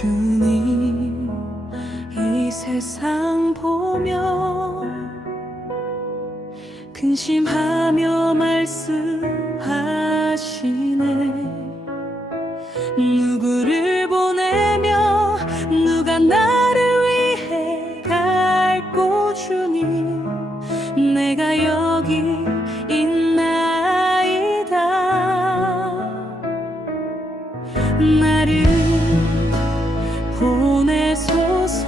주님 이 세상 보며 근심하며 말씀하시네. 누구를 보내며 누가 나를 위해 갈고 주니 내가 여기 있나이다. 나를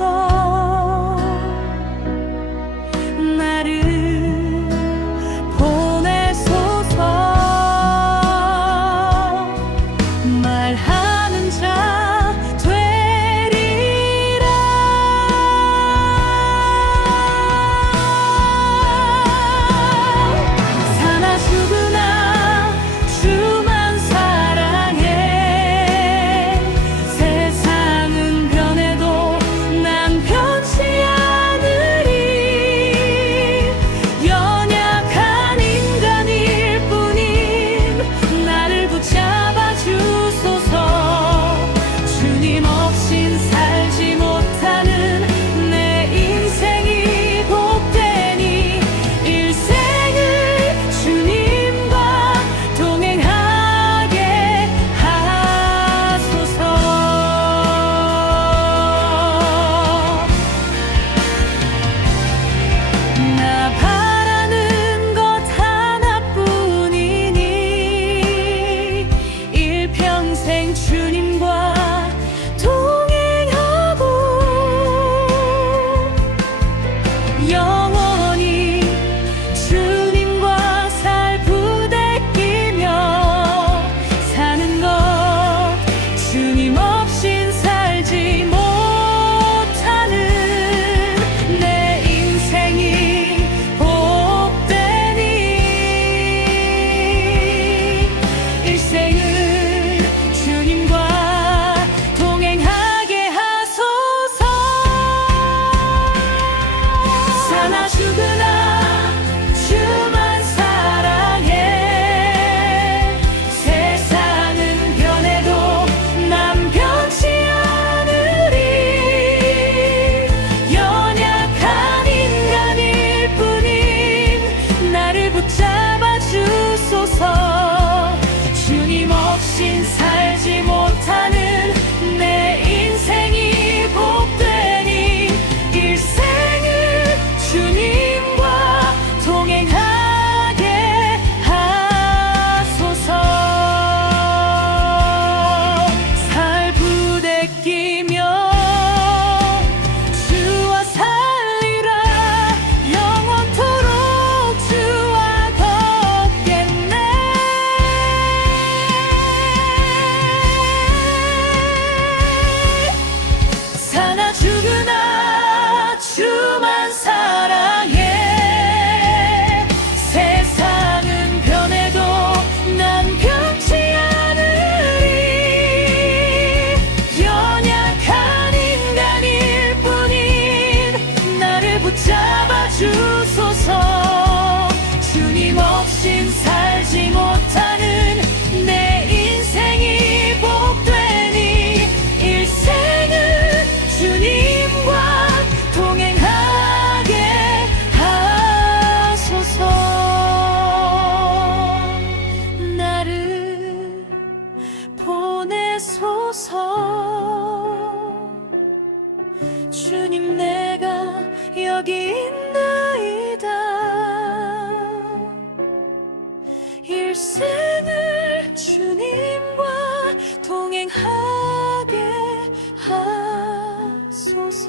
错。so 잡아주소서. 주님 없인 살지 못하는 내 인생이 복되니 일생을 주님과 동행하게 하소서. 나를 보내소서. 여기 있나이다. 일생을 주님과 동행하게 하소서.